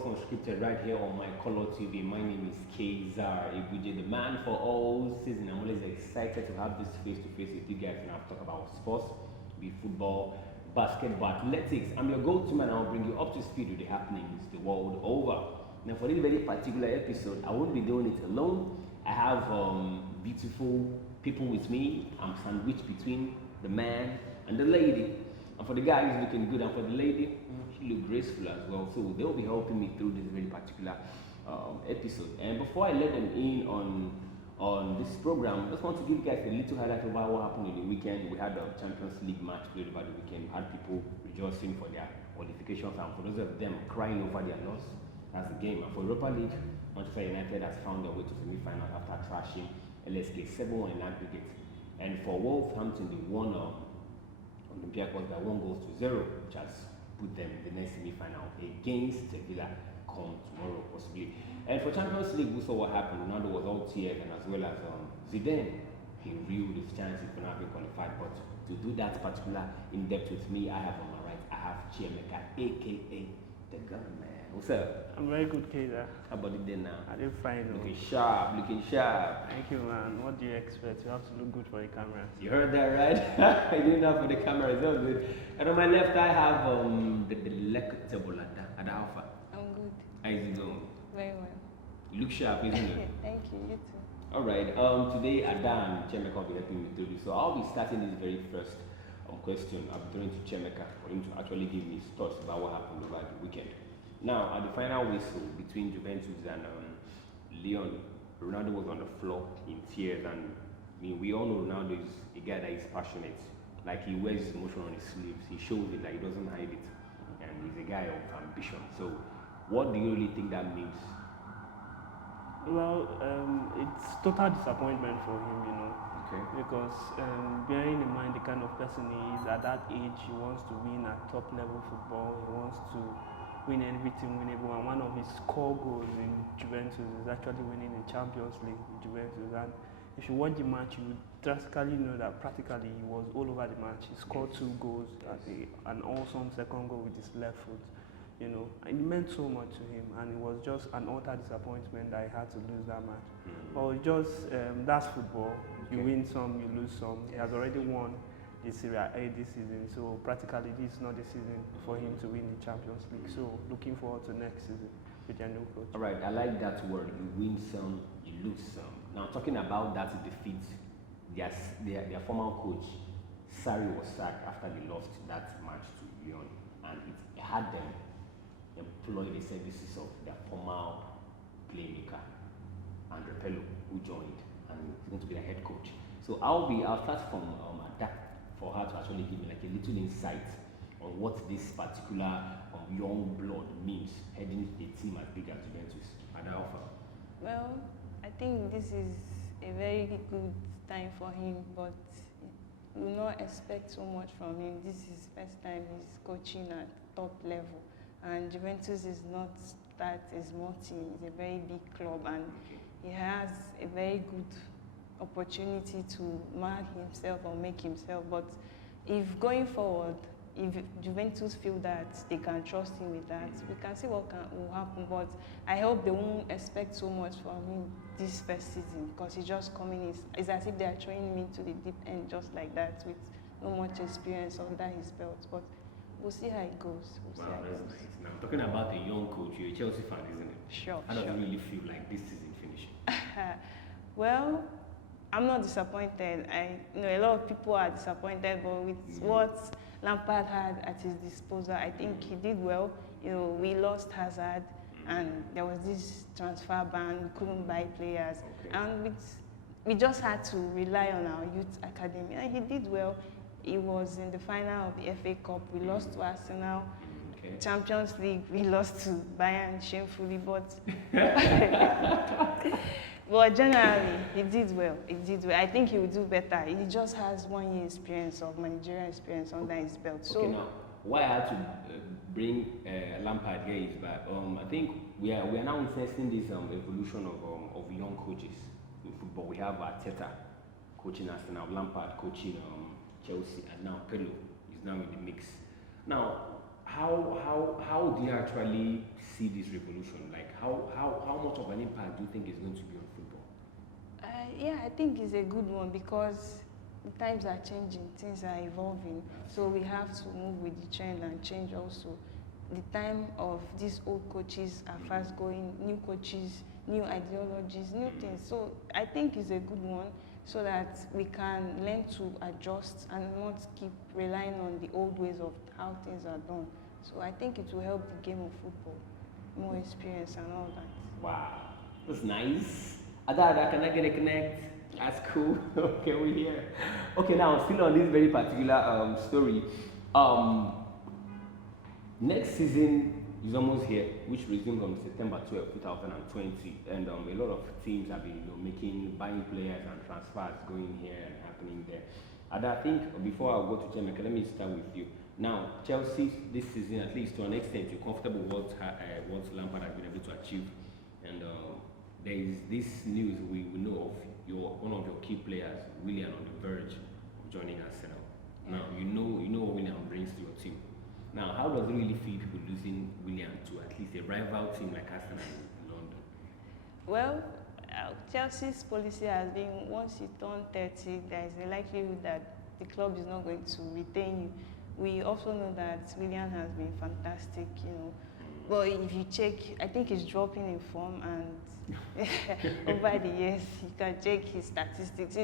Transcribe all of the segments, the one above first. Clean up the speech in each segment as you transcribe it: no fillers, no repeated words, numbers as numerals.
Sports Unscripted right here on my Color TV. My name is Kazar Ibuje, the man for all season. I'm always excited to have this face-to-face with you guys and I'll talk about sports, be football, basketball, athletics. I'm your go-to man. I'll bring you up to speed with the happenings the world over. Now for this very particular episode, I won't be doing it alone. I have beautiful people with me. I'm sandwiched between the man and the lady. And for the guy, he's looking good, and for the lady, she look graceful as well. So they'll be helping me through this very particular episode. And before I let them in on this program, I just want to give you guys a little highlight about what happened in the weekend. We had a Champions League match played over the weekend. We had people rejoicing for their qualifications, and for those of them crying over their loss. That's the game. And for Europa League, Manchester United has found their way to semi-final after trashing LSK 7-1 in aggregate. And for Wolverhampton, they won Olympiacos by 1-0, which has put them in the next semi-final against Sevilla come tomorrow, possibly. And for Champions League, we saw what happened. Ronaldo was all tears, and as well as Zidane, he reeled his chances for not being qualified. But to do that particular in-depth with me, I have on my right, I have Chiemeka, aka the Gunman. What's up? I'm very good, Kayla. How about it then now? I did fine. Looking sharp, looking sharp. Thank you, man. What do you expect? You have to look good for the cameras. You heard that, right? I did that for the camera as well, good. And on my left, I have the delectable Ada Alpha. I'm good. How is it going? Very well. You look sharp, isn't it? Thank you. You too. All right. Today, Ada and Chemeka will be helping me through this. So I'll be starting this very first question. I'll be throwing to Chemeka for him to actually give me his thoughts about what happened over the weekend. Now, at the final whistle between Juventus and Lyon, Ronaldo was on the floor in tears, and I mean, we all know Ronaldo is a guy that is passionate. Like, he wears his emotion on his sleeves. He shows it, like he doesn't hide it, and he's a guy of ambition. So, what do you really think that means? Well, it's total disappointment for him, you know. Okay. Because bearing in mind the kind of person he is at that age, he wants to win at top level football. He wants to win everything winnable, and one of his core goals in Juventus is actually winning the Champions League with Juventus. And if you watch the match, you would drastically know that practically he was all over the match. He scored 2 goals, an awesome second goal with his left foot, you know, and it meant so much to him, and it was just an utter disappointment that he had to lose that match. But just that's football. You win some, you lose some. He has already won the Serie A this season, so practically this is not the season for him to win the Champions League. So looking forward to next season with their new coach. All right, I like that word. You win some, you lose some. Now talking about that defeat, their former coach Sarri was sacked after they lost that match to Lyon, and it had them employ the services of their former playmaker Andre Pirlo, who joined, and he's going to be the head coach. So I'll start from Ada, for her to actually give me like a little insight on what this particular young blood means heading a team as big as Juventus. Ada Alpha. Well, I think this is a very good time for him, but we will not expect so much from him. This is first time he's coaching at top level, and Juventus is not that a small team. It's a very big club, and he has a very good opportunity to mark himself or make himself. But if going forward, if Juventus feel that they can trust him with that, we can see what will happen. But I hope they won't expect so much from him this first season, because he's just coming in. It's as if they are throwing him into the deep end just like that, with not much experience under his belt. But we'll see how it goes. Wow, that's nice. Now, talking about a young coach, you're a Chelsea fan, isn't it? Sure. How does it really feel like this season finishing? Well, I'm not disappointed. I know a lot of people are disappointed, but with what Lampard had at his disposal, I think he did well. You know, we lost Hazard, and there was this transfer ban. We couldn't buy players, and we just had to rely on our youth academy, and he did well. He was in the final of the FA Cup. We lost to Arsenal. Champions League, we lost to Bayern shamefully, but but generally, he did well. He did well. I think he will do better. He just has 1 year experience of managerial experience under his belt. So now, why I had to bring Lampard here is that I think we are now witnessing this evolution of young coaches in football. We have Arteta coaching Arsenal, Lampard coaching Chelsea, and now Pirlo is now in the mix. Now, how do you actually see this revolution? Like how much of an impact do you think is going to be on football? Yeah, I think it's a good one because the times are changing, things are evolving, so we have to move with the trend and change also. The time of these old coaches are fast going, new coaches, new ideologies, new things. So I think it's a good one so that we can learn to adjust and not keep relying on the old ways of how things are done. So I think it will help the game of football, more experience and all that. Wow, that's nice. Ada, can I get a connect? That's cool. Okay, we're here. Okay, now still on this very particular story. Um, Next season is almost here, which resumes on September 12, 2020, and a lot of teams have been buying players and transfers going here and happening there. And I think before I go to Jamaica, let me start with you. Now, Chelsea this season, at least to an extent, you're comfortable with what Lampard has been able to achieve, and there is this news we know of one of your key players, Willian, on the verge of joining Arsenal. Now you know what Willian brings to your team. Now, how does it really feel people losing William to at least a rival team like Arsenal in London? Well, Chelsea's policy has been once you turn 30, there is a likelihood that the club is not going to retain you. We also know that William has been fantastic, But if you check, I think he's dropping in form, and over the years, you can check his statistics.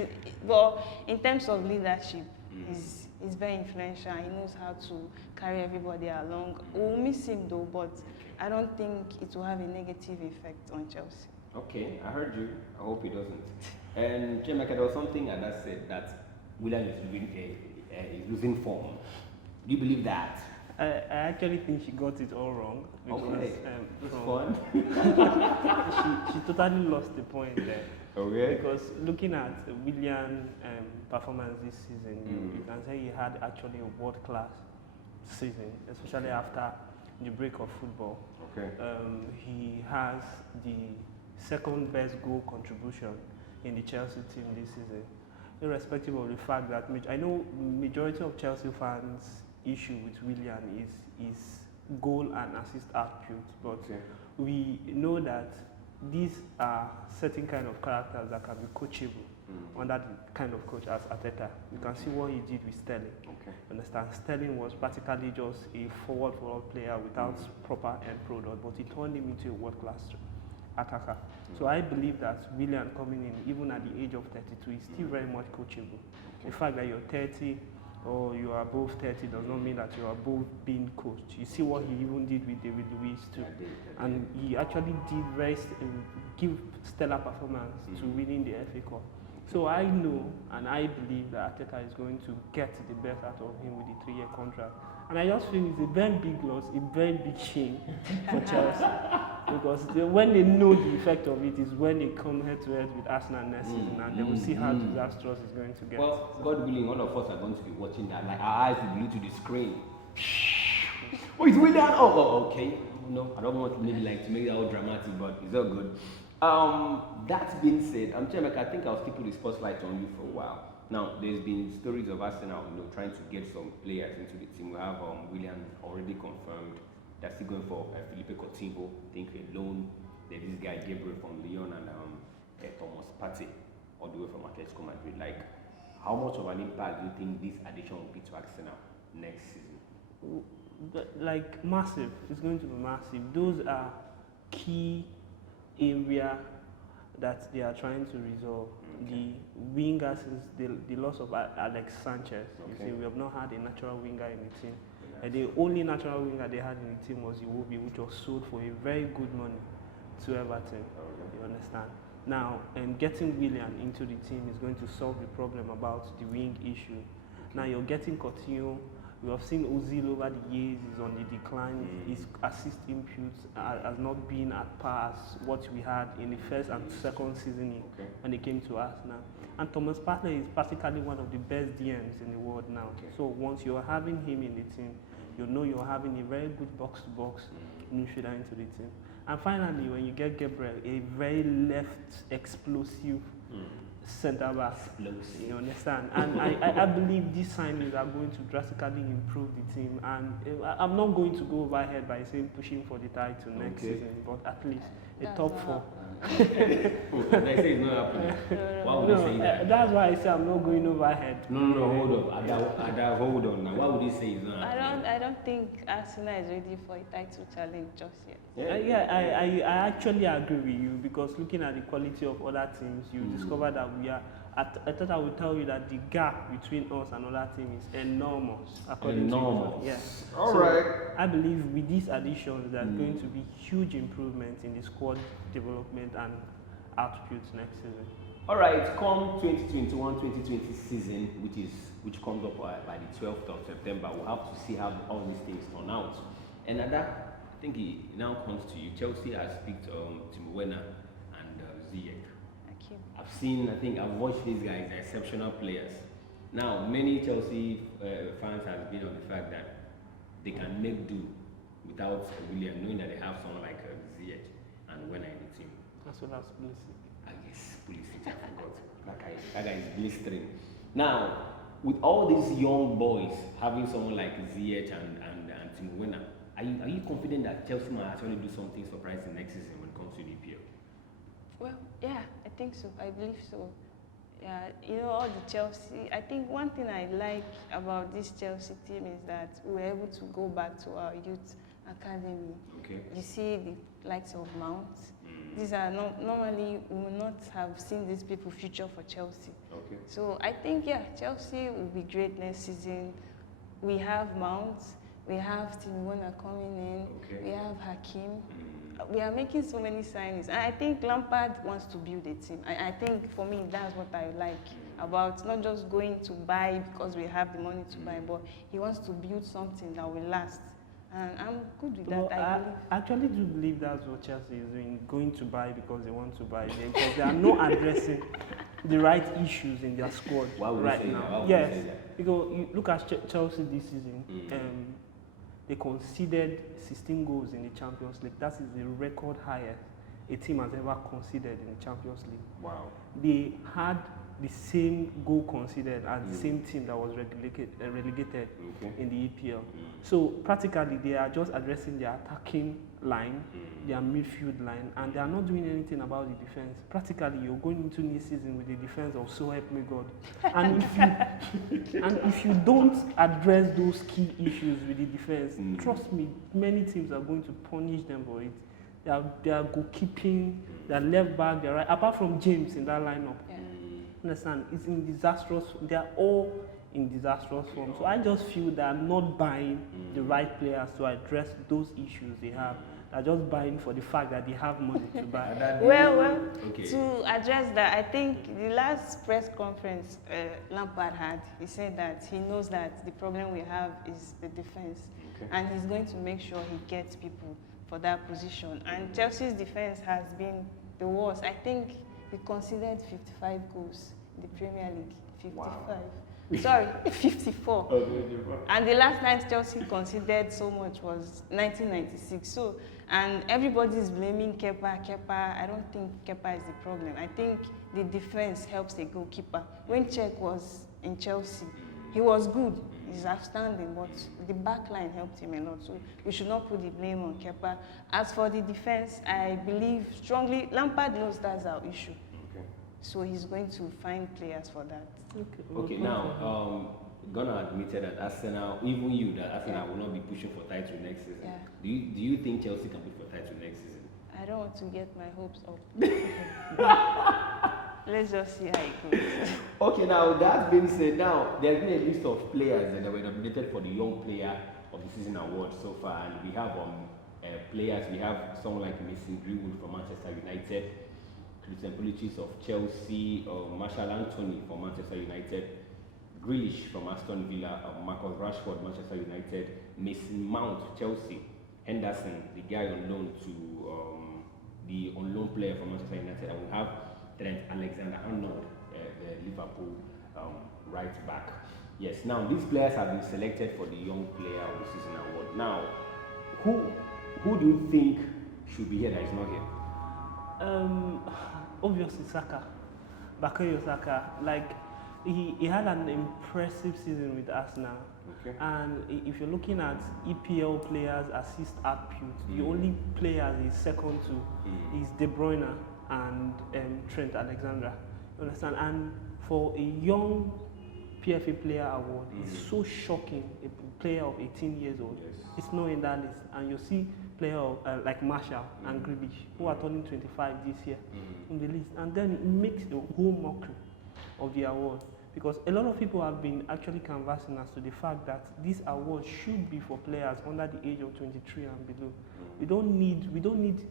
But in terms of leadership, he's very influential. He knows how to carry everybody along. We'll miss him though, but I don't think it will have a negative effect on Chelsea. Okay, I heard you. I hope it doesn't. And Jamaica, there was something that said that William is losing form. Do you believe that? I actually think she got it all wrong. Because, okay, it's fun. she totally lost the point there. Okay. Because looking at William's performance this season, you can say he had actually a world-class season, especially after the break of football. Okay. He has the second best goal contribution in the Chelsea team this season, irrespective of the fact that I know majority of Chelsea fans' issue with William is goal and assist output, but we know that these are certain kind of characters that can be coachable under the kind of coach as Arteta. You can see what he did with Sterling. Okay. Understand? Sterling was practically just a forward player without proper end product, but he turned him into a world-class attacker. So I believe that William coming in, even at the age of 32, is still very much coachable. The fact that you're 30 or you are above 30 does not mean that you are above being coached. You see what he even did with David Luiz too. And he actually did give stellar performance to winning the FA Cup. So I know and I believe that Arteta is going to get the best out of him with the 3-year contract. And I just feel it's a very big loss, a very big shame for Chelsea. Because when they know the effect of it is when they come head to head with Arsenal next season, and they will see how disastrous it's going to get. Well, God willing, all of us are going to be watching that. Like our eyes will be glued to the screen. Oh, it's William. Oh, okay. No, I don't want to maybe to make that all dramatic, but it's all good. That being said, I think I'll stick with the spotlight on you for a while. Now, there's been stories of Arsenal, trying to get some players into the team. We have William already confirmed. They're still going for Felipe Coutinho, I think a loan. There's this guy Gabriel from Lyon and Thomas Partey, all the way from Atletico Madrid. Like, how much of an impact do you think this addition will be to Arsenal next season? Like massive. It's going to be massive. Those are key area that they are trying to resolve. The wingers is the loss of Alex Sanchez. You see, we have not had a natural winger in the team. The only natural winger they had in the team was Iwobi, which was sold for a very good money to Everton. You understand? Now, getting William into the team is going to solve the problem about the wing issue. Now you're getting Coutinho. We have seen Ozil over the years is on the decline. His assist inputs has not been at par as what we had in the first and second season when it came to Arsenal. And Thomas Partey is practically one of the best DMs in the world now. So once you're having him in the team, you know you're having a very good box-to-box midfielder into the team. And finally, when you get Gabriel, a very left explosive centre back. Explosive. You understand? And I believe these signings are going to drastically improve the team. And I'm not going to go overhead by saying pushing for the title next season, but at least a That's top not 4. And I say it's not happening. Why would you say that? That's why I say I'm not going overhead. No, hold up. Ada, hold on now. Why would you say it's not happening? I don't think Arsenal is ready for a title challenge just yet. I actually agree with you, because looking at the quality of other teams, you discover that we are. I thought I would tell you that the gap between us and other teams is enormous. According to you. Yes. All right. I believe with these additions, there's going to be huge improvements in the squad development and outputs next season. All right. Come 2021-2020 season, which comes up by the 12th of September, we'll have to see how all these things turn out. And at that, I think it now comes to you. Chelsea has picked Timo Werner and Ziyech. I've watched these guys, they're exceptional players. Now, many Chelsea fans have been on the fact that they can make do without William, knowing that they have someone like Ziyech and Werner in the team. As well as Pulisic. I guess Pulisic, I forgot. That guy is blistering. Now, with all these young boys having someone like Ziyech and Timo Werner, are you confident that Chelsea might actually do something surprising next season when it comes to the EPL? Well, yeah, I think so. I believe so. Yeah, you know, all the Chelsea, I think one thing I like about this Chelsea team is that we're able to go back to our youth academy. Okay. You see the likes of Mount. These are not, normally we will not have seen these people future for Chelsea. Okay. So I think, yeah, Chelsea will be great next season. We have Mount, we have Timo Werner coming in, we have Hakim. We are making so many signings, and I think Lampard wants to build a team. I think for me that's what I like about not just going to buy because we have the money to buy, but he wants to build something that will last. And I'm good with that. Well, I believe. I actually do believe that's what Chelsea is doing, going to buy because they want to buy, because they are not addressing the right issues in their squad right now. Yes, because you look at Chelsea this season. They conceded 16 goals in the Champions League. That is the record highest a team has ever conceded in the Champions League. Wow. They had the same goal conceded as the same team that was relegated in the EPL. So practically they are just addressing their attacking line, their midfield line, and they are not doing anything about the defense. Practically you're going into this season with the defense of so help me God. And if you don't address those key issues with the defense, trust me, many teams are going to punish them for it. Their goalkeeping, their left back, their right, apart from James in that lineup. Understand? It's in disastrous. They are all in disastrous form. So I just feel they are not buying the right players to address those issues they have. They're just buying for the fact that they have money to buy. To address that, I think the last press conference Lampard had, he said that he knows that the problem we have is the defense, and he's going to make sure he gets people for that position. And Chelsea's defense has been the worst. I think we conceded 55 goals in the Premier League. 55. Wow. Sorry, 54. And the last time Chelsea conceded so much was 1996. So, and everybody's blaming Kepa. I don't think Kepa is the problem. I think the defense helps the goalkeeper. When Cech was in Chelsea, he was good. He's outstanding, but the back line helped him a lot. So we should not put the blame on Kepa. As for the defense, I believe strongly Lampard knows that's our issue. So he's going to find players for that. Okay, now, Ghana admitted that Arsenal, even you, that Arsenal will not be pushing for title next season. Yeah. Do you think Chelsea can push for title next season? I don't want to get my hopes up. Let's just see how it goes. Okay, now that being said, now there's been a list of players that were nominated for the Young Player of the Season award so far, and we have players. We have someone like Mason Greenwood from Manchester United, Christian Pulisic of Chelsea, Marshall Anthony from Manchester United, Grealish from Aston Villa, Marcus Rashford, Manchester United, Mason Mount, Chelsea, Henderson, the guy on loan to the on loan player from Manchester United, and we have Trent Alexander-Arnold, the Liverpool right back. Yes, now these players have been selected for the Young Player of the Season award. Now, who do you think should be here that is not here? Obviously Saka. Bukayo Saka, like he had an impressive season with Arsenal. Okay. And if you're looking at EPL players' assist output, the only player he's second to is De Bruyne and Trent Alexander. You understand? And for a young PFA player award, it's so shocking. A player of 18 years old, it's not in that list. And you see players like Marshall and Grealish, who are turning 25 this year, in the list. And then it makes the whole mockery of the award. Because a lot of people have been actually canvassing as to the fact that this award should be for players under the age of 23 and below. We don't need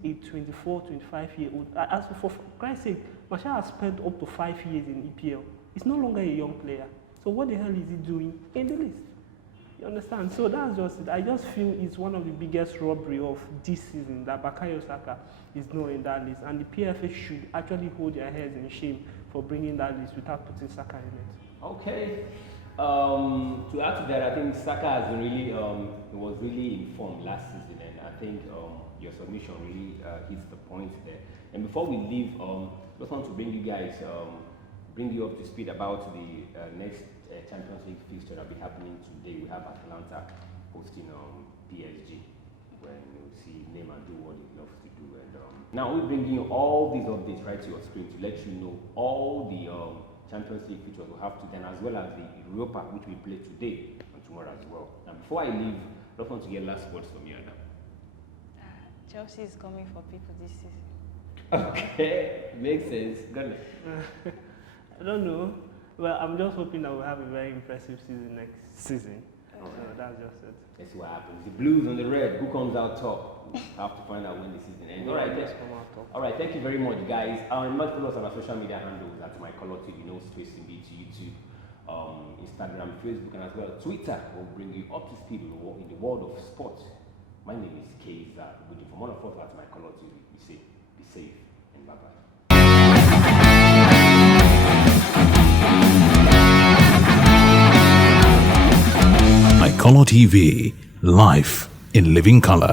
a 24, 25-year-old. As for Christ's sake, Marshall has spent up to 5 years in EPL. He's no longer a young player. So what the hell is he doing in the list? You understand? So that's just it. I just feel it's one of the biggest robbery of this season that Bukayo Saka is not in that list. And the PFA should actually hold their heads in shame for bringing that list without putting Saka in it. Okay. To add to that, I think Saka has really, he was really informed last season, and I think your submission really hits the point there. And before we leave, just want to bring you guys, bring you up to speed about the next Champions League fixture that will be happening today. We have Atalanta hosting PSG, when you see Neymar do what he loves to do. And now we're bringing you all these updates right to your screen to let you know all the Champions League fixtures we have today, and as well as the Europa, which we play today and tomorrow as well. Now, before I leave, I just want to get last words from you, Anna. Chelsea is coming for people this season. Okay, makes sense. Good. I don't know. Well, I'm just hoping that we'll have a very impressive season next season. That's just it. Let's see what happens. The Blues and the Red, who comes out top? We'll have to find out when the season ends. All right, all right. Thank you very much, guys. Remember to follow us on our social media handles. That's my color TV, no space in to YouTube, Instagram, Facebook, and as well Twitter. Will bring you up to speed in the world of sports. My name is Keiza. From one of us at my color TV. Be safe, and bye bye. My Color TV, life in living color.